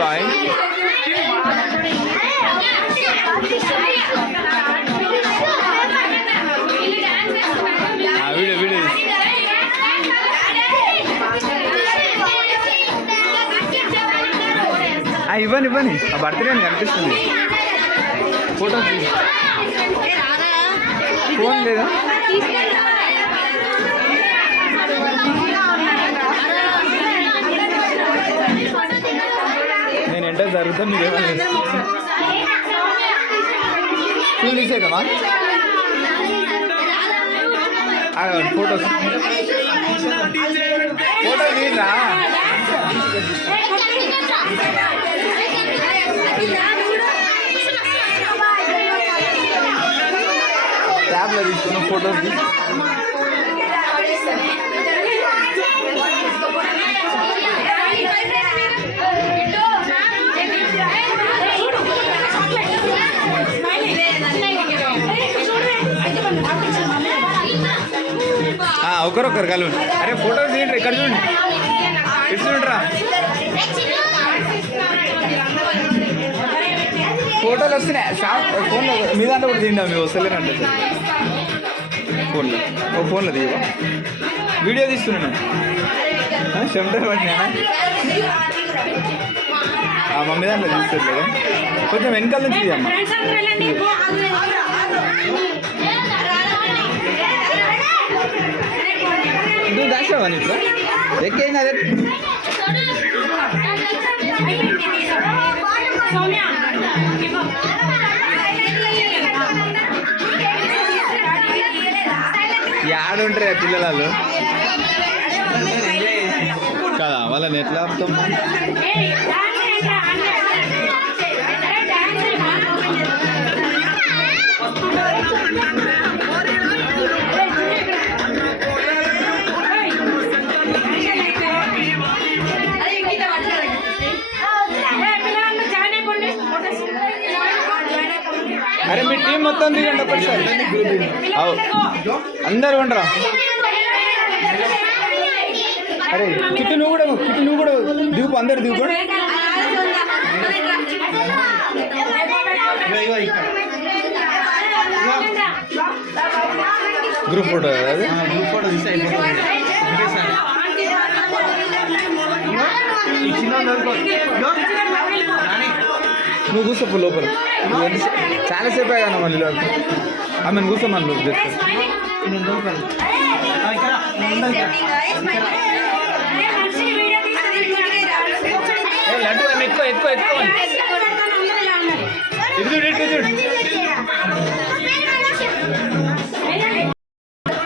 Bye. Video video ఇవ్వని ఇవ్వని ఆ బర్త్డే అని కనిపిస్తుంది. ఫోటో ఫోన్ లేదా? నేను ఎంటర్ జరుగుతా మీరేమన్నా చూసే కదా ఫోటోస్ ఫోటో తీరా ట్యాబ్లో తీసుకున్నాం ఫోటోస్. ఒకరొకరు కలు. అరే ఫోటోస్ తీయండి, ఇక్కడ చూడండి, ఇటు చూడరా ఫోటోలు వస్తున్నాయి. షాప్ ఫోన్లో మీ దాంట్లో కూడా తీయండి, మీ వస్తలేనంటే ఫోన్లో ఫోన్లో తీయవా? వీడియో తీస్తున్నాను. సెంటర్ పట్టినా మమ్మీ దాంట్లో తీస్తుంది కదా, కొంచెం వెనకాల నుంచి తీయమ్మా. నువ్వు దాచావా? నీకు ఎక్కైనా అదే యాడుంటారు పిల్లలు కదా, వాళ్ళని ఎట్లా ఆపుతాం? అరే మీ టీం మొత్తం దిగండి ఒకసారి, అందరు ఉండరా. అరే కిట్టు నువ్వు కూడా దిగు, అందరు దిగు. గ్రూప్ ఫోటో కదా అది, గ్రూప్ ఫోటో తీసి అయిపోతుంది. నువ్వు కూర్చోపు లోపల, చాలాసేపు అయ్యాను మళ్ళీ ఆమెను కూర్చోమని లోపు లడ్డు ఎక్కువ ఎక్కువ ఎక్కువ. ఇది చూడు.